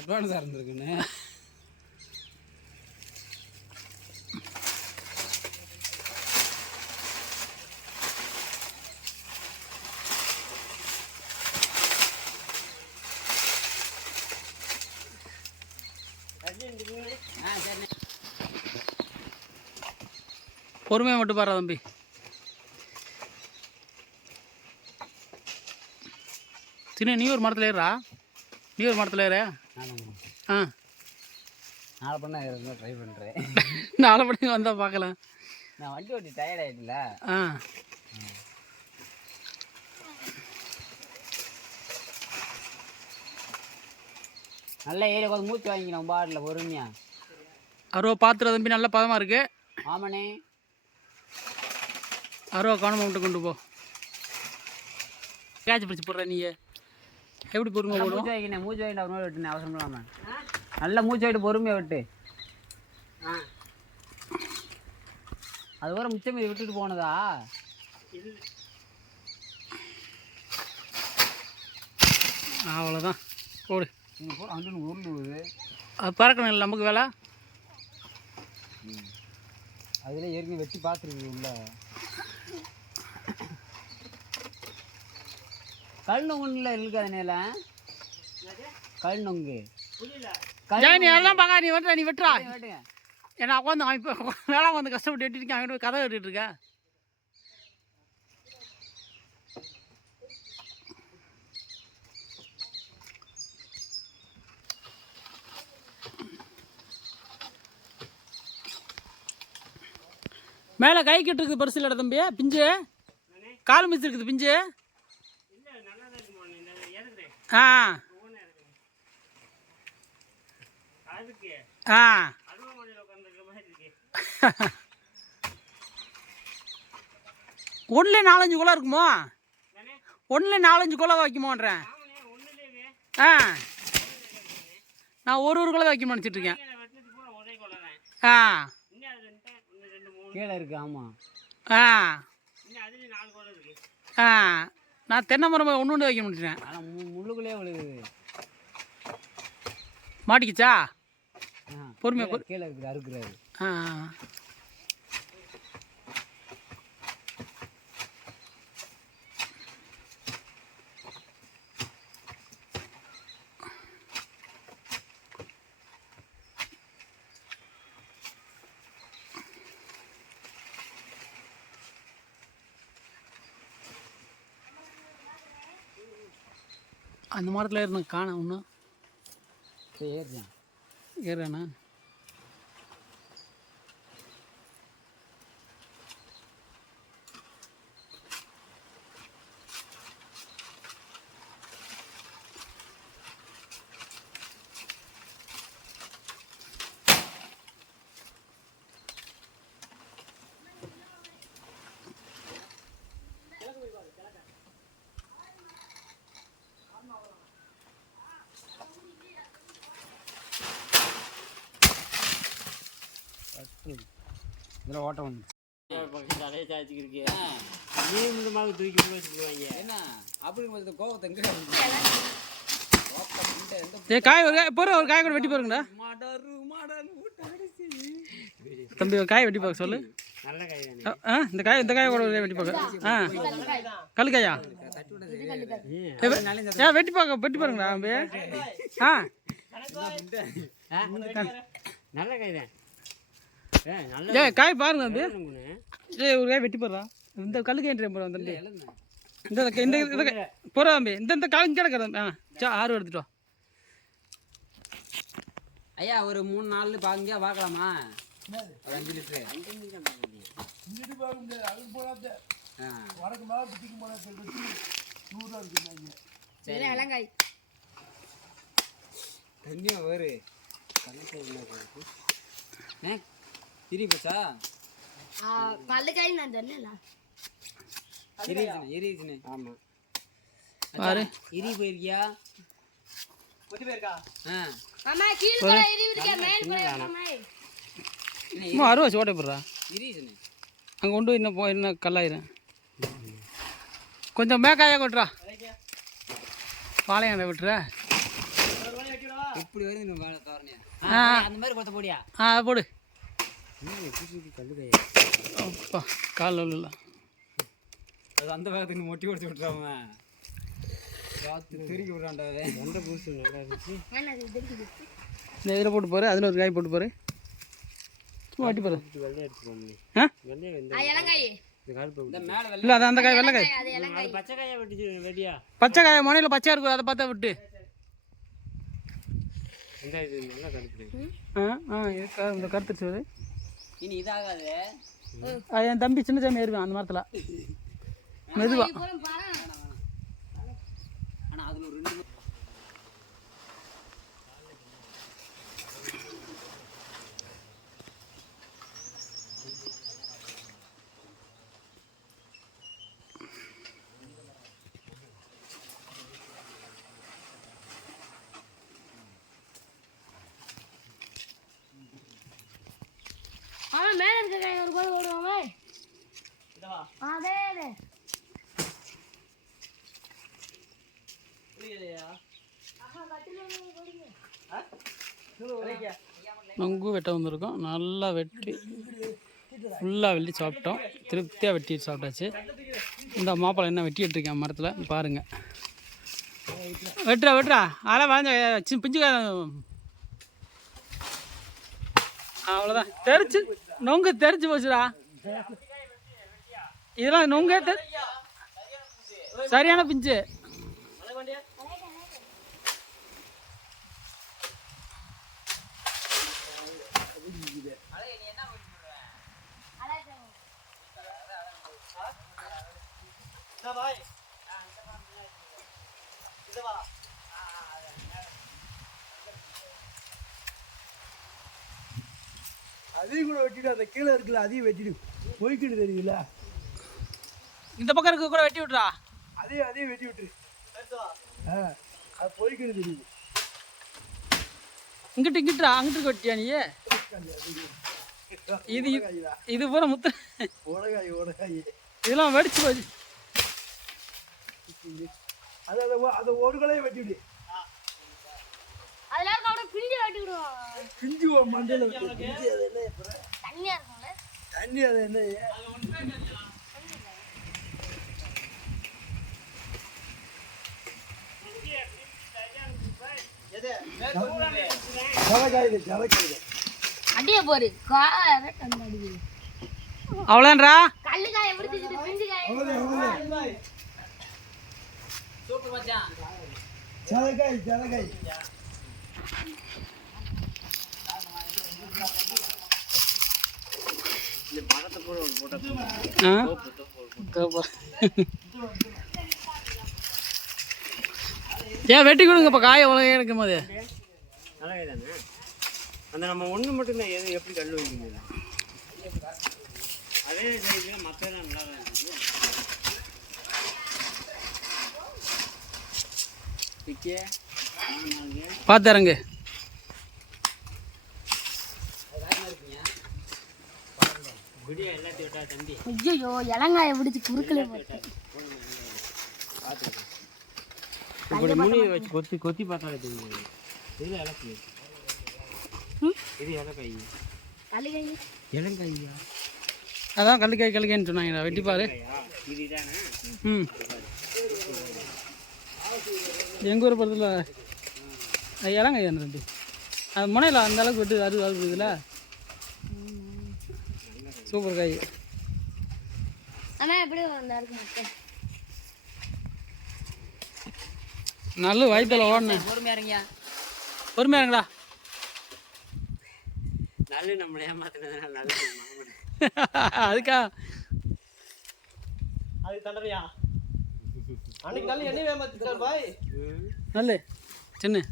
அட்வான்ஸாக இருந்திருக்குண்ணே. பொறுமையாக மட்டும் பாரு தம்பி. சின்ன நீ ஒரு மரத்தில் ஏறா, நீ ஒரு மரத்தில் ஏற. ஆ நாலு பண்ண ட்ரை பண்ணுறேன். 4 மணிக்கு வந்தால் பார்க்கலாம். நான் வண்டி ஓட்டி டயர்ட் ஆகிட்டுல. ஆ நல்லா ஏரியா கொஞ்சம் மூச்சு வாங்கிக்கணும் பாட்டில் பொறுமையா. அருவா பாத்திரம் தம்பி நல்ல பதமாக இருக்கு. ஆமாண்ணே. அருவா காணாம மட்டும் கொண்டு போ. கேட்ச் பிடிச்சி போடுற நீ எப்படி பொறுமை போடுவோம்? மூச்சு வாங்கினேன், மூச்சு வாங்கிட்டு அவர் விட்டுனேன் அவசரம் இல்லாமல். நல்லா மூச்சு வாங்கிட்டு பொறுமையாக விட்டு. அது வர மிச்சம் மீதி விட்டுட்டு போனதா? அவ்வளோதான் போடு. அன்று உருண்டு விடுது. அது பறக்கணும் இல்லை நமக்கு வேலை. அதில் ஏற்கனவே வெட்டி பார்த்துருக்கு உள்ள. கல் நொங்குல இருக்காது நேல. கல் நொங்கு நீ அதெல்லாம் பார்க்க நீ வெட்டுற, நீ வெட்டுறா. ஏன்னா உட்காந்து அவன் இப்போ வேலை வந்து கஷ்டப்பட்டு வெட்டிருக்கேன். அவன் போய் கதை வெட்டிட்டு இருக்க. மேலே கை கிட்டு இருக்குது பெருசு இல்லை தம்பி. பிஞ்சு கால் மிச்சு இருக்குது பிஞ்சு. ஆ ஆ ஒன்றுல 4-5 குலை இருக்குமோ? ஒன்றுல 4-5 குலை வைக்குமோன்றேன். ஆ நான் ஒரு குலை வைக்கணும்னு நினச்சிட்ருக்கேன். ஆ கீழே இருக்கு. ஆமாம். ஆ ஆ நான் தென்னை மரம் ஒன்று வைக்க முடிச்சேன். ஆனால் முள்ளுக்குள்ளே விழுகுது. மாட்டிக்கிச்சா? பொறுமையாக கீழே இருக்குது அறுக்குறாரு. ஆ அந்த மரத்தில் ஏறின காண ஒன்றும் ஏறேண்ணா. இதில் ஓட்டம் வந்து அதே சாய்ச்சிக்கிருக்கு. நீ இந்த மாதிரி தூக்கி வச்சுக்குவாங்க. என்ன அப்படி கோவத்தை காய் ஒரு காய் போகிற ஒரு காய் கூட வெட்டி போகிறீங்கடா தம்பி. ஒரு காய் வெட்டி பார்க்க சொல்லு. நல்ல காய் தானே. இந்த காய் கூட ஒரு காய் வெட்டி பார்க்க. ஆ கல்லுக்காயா? வெட்டி பாருங்கடா தம்பி. ஆ நல்ல காய் தான். காய் பாருங்க தம்பி. ஒரு காய் வெட்டி போடுறா. இந்த கல்லுக்காய் போகிறோம் தம்பி. இந்த போகிறா தம்பி. இந்த காய் இங்கே கிடக்குற. ஆ 6 எடுத்துட்டோம். ஐயா ஒரு 3-4 பாங்க பார்க்கலாமா? 5 லிட்டரு. தண்ணியா வேறு இரி போச்சா? ஆமா பாரு இரி போயிருக்கியா? அறுவாச்சு ஓட்டை போடுறா. அங்கே கொண்டு இன்னும் கல்லாயிரும். கொஞ்சம் மேக்காயாக கொட்டுறா. பாளையம் விட்டுற. இப்படி வருது வேலை தோரணையா ஆ அந்த மாதிரி கொத்த போடியா போடு கல்லு அப்பா கால் உள்ள அது அந்த வேகத்துக்கு மொட்டி கொடுத்து விட்டுறாம திருக்கி விட்றான்டாவே எந்த பூசு நல்லா இருந்துச்சு இந்த இதில் போட்டு போரு அதில் ஒரு காய் போட்டு போரு சும்மா வாட்டி போரு வெள்ளையை எடுத்துக்கோங்க ஆ இல்லை அது அந்த காய் வெள்ளை காய் பச்சை காயை வெட்டிச்சு வெட்டியா பச்சை காய் முனையில் பச்சையாக இருக்கும் அதை பார்த்தா விட்டு இது நல்லா கருப்பு இருக்கா இந்த கருத்துச்சு அது இனி இதாகாது என் தம்பி சின்ன சாமி ஏறுவேன் அந்த மரத்தில் மெதுவா ஆனால் அதில் ஒரு 2 மேல இருக்க காய் ஒரு போது ஓடுவாங்க அதே நொங்கு வெட்ட வந்திருக்கோம் நல்லா வெட்டி ஃபுல்லாக வெட்டி சாப்பிட்டோம் திருப்தியாக வெட்டி சாப்பிட்டாச்சு இந்த மாப்பழம் என்ன வெட்டி எடுத்துருக்கேன் மரத்தில் பாருங்கள் வெட்டுறா அதெல்லாம் வாங்க பிஞ்சு அவ்வளோதான் தெரிச்சு நொங்கு தெரிச்சு போச்சுடா இதெல்லாம் நொங்கே சரியான பிஞ்சு அதையும் கூட வெட்டிட்டு அந்த கீழே இருக்குல்ல அதையும் வெட்டிடு போய்க்கிட்டு தெரியல இந்த பக்கம் இருக்க கூட வெட்டி விட்றா அதையும் வெட்டி விட்டுரு அது போய்க்கிட்டு தெரியுது இங்கிட்டுறா அங்கிட்டு வெட்டியா நீ இது பூரா முத்த ஓடகாய் இதெல்லாம் வெடிச்சு போச்சு அதை ஒரு கலையை வெட்டிவிடு பிஞ்சு மண்டையில தண்ணி அது என்ன அடிய போரு அவ்வளோன்றா கல்லுக்காய பிடிச்சிட்டு சூப்பர் மச்சான் ஜலகாய் ஏன் வெட்டி கொடுங்கப்பா காய் எவ்வளோ இருக்கும் போது நல்லா தானே அந்த நம்ம ஒன்று மட்டும்தான் எது எப்படி கல் வைக்கணும் அதே சைஸு மற்றெல்லாம் நல்லா தான் இருக்குது பார்த்துறங்க ஐயோ இளங்காய பிடிச்சி குறுக்கல போட்டேன் முனியை வச்சு கொத்தி பார்த்தா தெரியும் இதில் இலக்கு இது இலக்காய் இளங்காய்யா அதான் கல்லுக்காய்ன்னு சொன்னாங்க வெட்டி பாரு இது இதானே எங்கள் ஊர் பக்கத்தில் இளங்காய் தானே தம்பி அது முனையில் அந்த அளவுக்கு வெட்டு அது இதில் சூப்பர் காய் நல்ல வயிற்றுல ஓடனேன் பொறுமையா இருங்கடா நல்ல நம்மளை ஏமாத்தினதுனால நல்ல அதுக்கா அது தண்டனையா அன்னைக்கு நல்ல எண்ணெய் ஏமாத்திட்டார் பாய் நல்ல சின்ன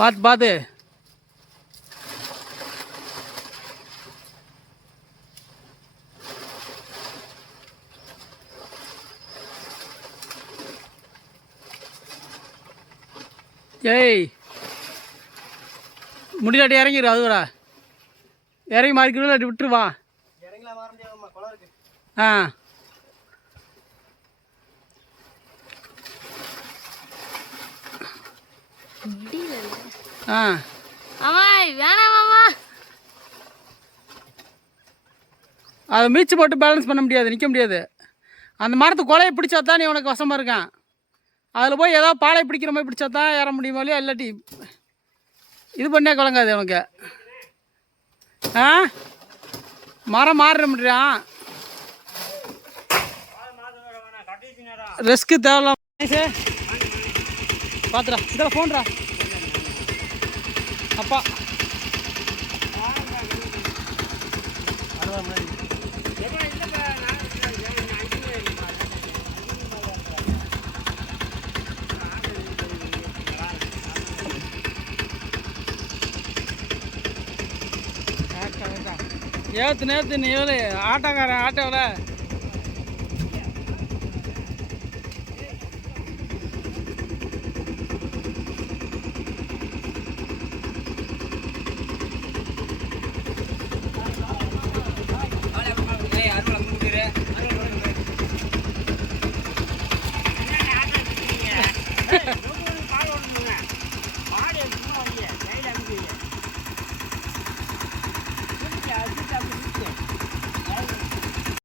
பார்த்து பார்த்து. ஏய் முடியாட்டி இறங்கிடு. அதுவரா இறங்கி மாறிக்கிறோம் அப்படி விட்டுருவா. ஆ ஆ மாமா வேணாம் மாமா. அதை மீச்சு போட்டு பேலன்ஸ் பண்ண முடியாது, நிற்க முடியாது. அந்த மரத்து கொலையை பிடிச்சா தான் நீ உனக்கு வசமாக இருக்கான். அதில் போய் ஏதோ பாலை பிடிக்கிற மாதிரி பிடிச்சா தான் ஏற முடியுமோ இல்லையா, இல்லாட்டி இது பண்ணே குழங்காது உனக்கு. ஆ மரம் மாற முடியான். ரிஸ்க்கு தேவையில்லாம். பார்த்துடா இதில் ஃபோன்ரா அப்பா. நேற்று நீ எவ்வளோ ஆட்டோக்காரன் ஆட்டோவில்